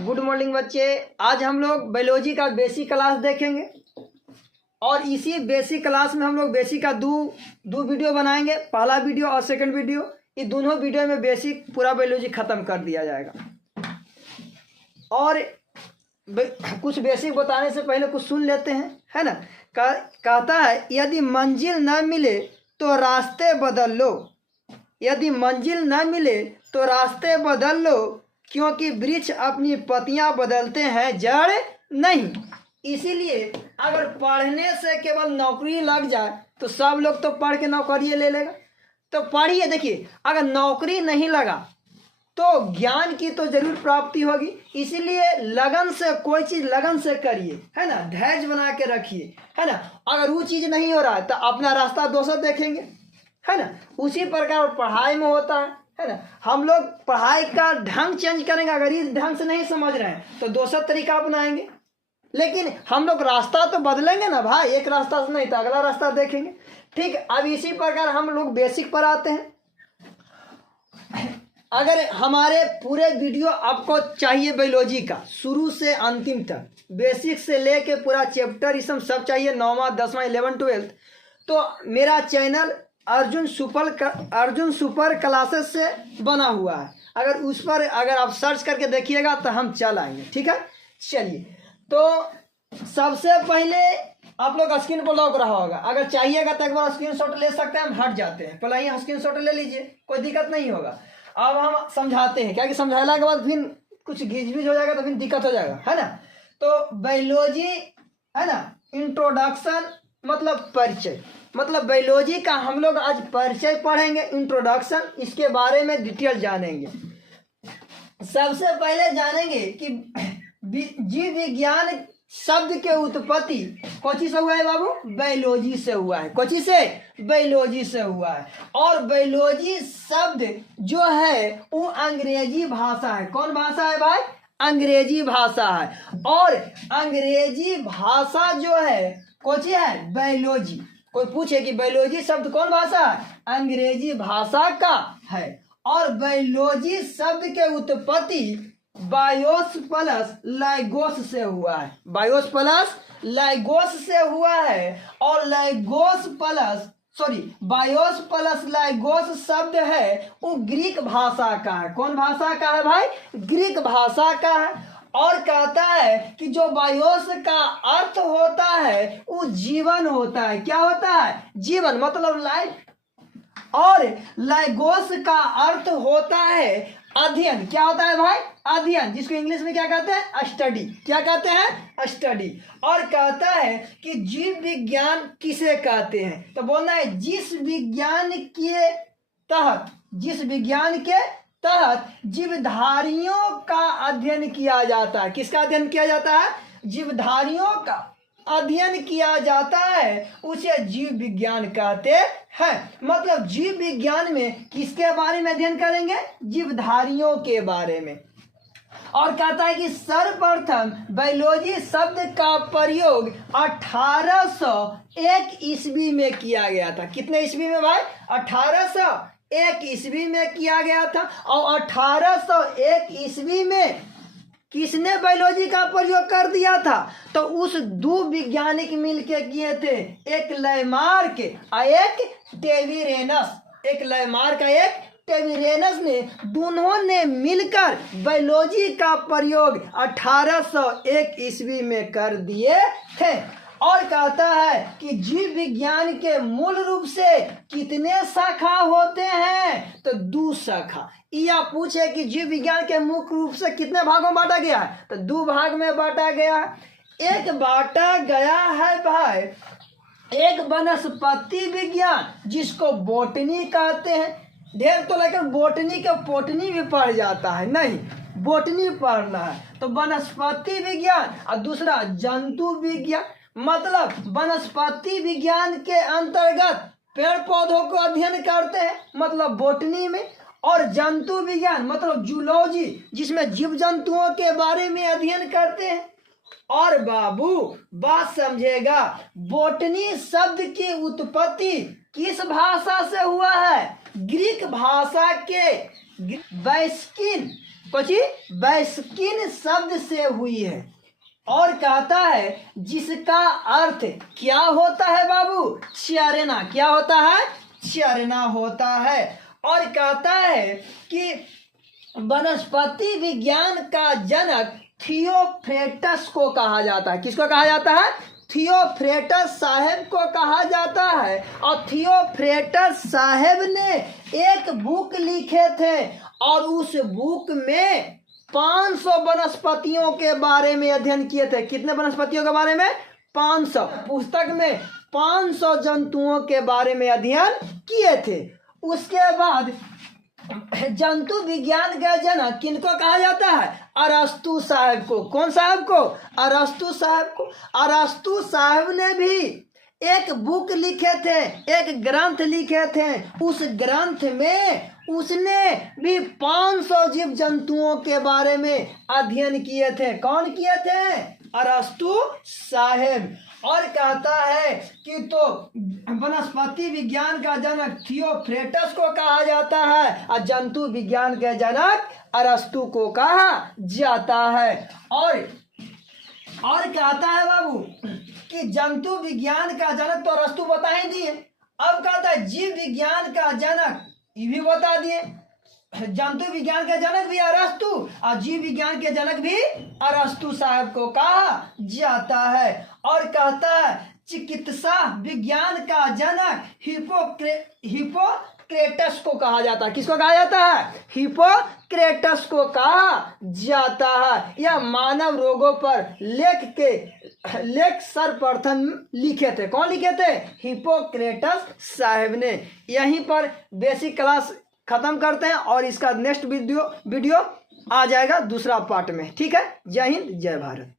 Good morning बच्चे। आज हम लोग बायोलॉजी का बेसिक क्लास देखेंगे और इसी बेसिक क्लास में हम लोग बेसिक का दो वीडियो बनाएंगे। पहला वीडियो और सेकंड वीडियो, ये दोनों वीडियो में बेसिक पूरा बायोलॉजी खत्म कर दिया जाएगा। और कुछ बेसिक बताने से पहले कुछ सुन लेते हैं, है ना। कहता है यदि मंजिल न मिले तो रास्ते बदल लो, यदि मंजिल न मिले तो रास्ते बदल लो, क्योंकि वृक्ष अपनी पत्तियां बदलते हैं, जड़ नहीं। इसीलिए अगर पढ़ने से केवल नौकरी लग जाए तो सब लोग तो पढ़ के नौकरी ले लेगा। तो पढ़िए, देखिए अगर नौकरी नहीं लगा तो ज्ञान की तो जरूर प्राप्ति होगी। इसीलिए लगन से कोई चीज़ लगन से करिए, है ना, धैर्य बना के रखिए, है ना। अगर वो चीज़ नहीं हो रहा है तो अपना रास्ता दूसरा देखेंगे, है ना। उसी प्रकार पढ़ाई में होता है ना। हम लोग पढ़ाई का ढंग चेंज करेंगे, अगर इस ढंग से नहीं समझ रहे हैं तो दूसरा तरीका अपनाएंगे। लेकिन हम लोग रास्ता तो बदलेंगे ना भाई, एक रास्ता से नहीं तो अगला रास्ता देखेंगे। ठीक, अब इसी प्रकार हम लोग बेसिक पर आते हैं। अगर हमारे पूरे वीडियो आपको चाहिए बायोलॉजी का शुरू से अंतिम तक, बेसिक से लेके पूरा चैप्टर ये सब चाहिए, 9वां 10वां 11 12, तो मेरा चैनल अर्जुन सुपर क्लासेस से बना हुआ है। अगर उस पर अगर आप सर्च करके देखिएगा तो हम चल आएंगे। ठीक है, चलिए। तो सबसे पहले आप लोग स्क्रीन पर लॉक रहा होगा, अगर चाहिएगा तो एक बार स्क्रीनशॉट ले सकते हैं। हम हट जाते हैं, पहले यहाँ स्क्रीनशॉट ले लीजिए, कोई दिक्कत नहीं होगा। अब हम समझाते हैं, क्या कि समझाने के बाद फिर कुछ घिच हो जाएगा तो फिर दिक्कत हो जाएगा, है ना। तो बायोलॉजी, है ना, इंट्रोडक्शन मतलब परिचय, मतलब बायोलॉजी का हम लोग आज परिचय पढ़ेंगे, इंट्रोडक्शन, इसके बारे में डिटेल जानेंगे। सबसे पहले जानेंगे कि जीव विज्ञान शब्द के उत्पत्ति कौन से हुआ है बाबू? बायोलॉजी से हुआ है। कौन से? बायोलॉजी से हुआ है। और बायोलॉजी शब्द जो है वो अंग्रेजी भाषा है। कौन भाषा है भाई? अंग्रेजी भाषा है। और अंग्रेजी भाषा जो है कौन सी है? बायोलॉजी। कोई पूछे कि बायोलॉजी शब्द कौन भाषा है? अंग्रेजी भाषा का है। और बायोलॉजी शब्द के उत्पत्ति बायोस प्लस लाइगोस से हुआ है। बायोस प्लस लाइगोस से हुआ है। और बायोस प्लस लाइगोस शब्द है वो ग्रीक भाषा का है। कौन भाषा का है भाई? ग्रीक भाषा का है। और कहता है कि जो बायोस का अर्थ होता है वो जीवन होता है। क्या होता है? जीवन, मतलब लाइफ। और लाइगोस का अर्थ होता है अध्ययन। क्या होता है भाई? अध्ययन, जिसको इंग्लिश में क्या कहते हैं? स्टडी। क्या कहते हैं? स्टडी। और कहता है कि जीव विज्ञान किसे कहते हैं? तो बोलना है जिस विज्ञान के तहत जीवधारियों का अध्ययन किया जाता है। किसका अध्ययन किया जाता है? जीवधारियों का अध्ययन किया जाता है, उसे जीव विज्ञान कहते हैं। मतलब जीव विज्ञान में किसके बारे में अध्ययन करेंगे? जीवधारियों के बारे में। और कहता है कि सर्वप्रथम बायोलॉजी शब्द का प्रयोग 1801 ईस्वी में किया गया था। कितने ईस्वी में भाई? 1801 ईस्वी में किया गया था। और 1801 ईस्वी में किसने बायोलॉजी का प्रयोग कर दिया था? तो उस दो वैज्ञानिक मिलके किए थे, एक लैमार्क और एक टेविरेनस। एक लैमार्क और एक टेविरेनस ने, दोनों ने मिलकर बायोलॉजी का प्रयोग 1801 ईस्वी में कर दिए थे। और कहता है कि जीव विज्ञान के मूल रूप से कितने शाखा होते हैं? तो 2 शाखा। या पूछे कि जीव विज्ञान के मुख्य रूप से कितने भागों में बांटा गया है? तो 2 भाग में बांटा गया है। एक बांटा गया है भाई, एक वनस्पति विज्ञान जिसको बोटनी कहते हैं। ढेर तो लेकर बोटनी के पोटनी भी पढ़ जाता है, नहीं, बोटनी पढ़ना है। तो वनस्पति विज्ञान और दूसरा जंतु विज्ञान। मतलब वनस्पति विज्ञान के अंतर्गत पेड़ पौधों को अध्ययन करते हैं, मतलब बोटनी में। और जंतु विज्ञान मतलब जूलॉजी, जिसमें जीव जंतुओं के बारे में अध्ययन करते हैं। और बाबू बात समझेगा, बोटनी शब्द की उत्पत्ति किस भाषा से हुआ है? ग्रीक भाषा के बैस्किन कुछ बैस्किन शब्द से हुई है और कहता है जिसका अर्थ क्या होता है बाबू? चरना। क्या होता है? चरना होता है। और कहता है कि वनस्पति विज्ञान का जनक थियोफ्रेटस को कहा जाता है। किसको कहा जाता है? थियोफ्रेटस साहब को कहा जाता है। और थियोफ्रेटस साहब ने एक बुक लिखे थे और उस बुक में 500 वनस्पतियों के बारे में अध्ययन किए थे। कितने वनस्पतियों के बारे में? 500। पुस्तक में 500 जंतुओं के बारे में अध्ययन किए थे। उसके बाद जंतु विज्ञान का जनक किनको कहा जाता है? अरस्तु साहब को। कौन साहब को? अरस्तु साहब को। अरस्तु साहब ने भी एक बुक लिखे थे, एक ग्रंथ लिखे थे। उस ग्रंथ में उसने भी 500 जीव जंतुओं के बारे में अध्ययन किए थे। कौन किए थे? अरस्तु साहब। और कहता है कि तो वनस्पति विज्ञान का जनक थियोफ्रेटस को कहा जाता है और जंतु विज्ञान के जनक अरस्तु को कहा जाता है। और कहता है बाबू कि जंतु विज्ञान का जनक तो अरस्तु बता ही दिए। अब कहता है जीव विज्ञान का जनक ये भी बता दिए। जंतु विज्ञान के जनक भी अरस्तु और जीव विज्ञान के जनक भी अरस्तु साहब को कहा जाता है। और कहता है चिकित्सा विज्ञान का जनक हिपोक्रेटस को कहा जाता है। किसको कहा जाता है? हिपोक्रेटस को कहा जाता है। यह मानव रोगों पर लेख सर्वप्रथम लिखे थे। कौन लिखे थे? हिपोक्रेटस साहब ने। यहीं पर बेसिक क्लास खत्म करते हैं और इसका नेक्स्ट वीडियो आ जाएगा दूसरा पार्ट में। ठीक है। जय हिंद, जय भारत।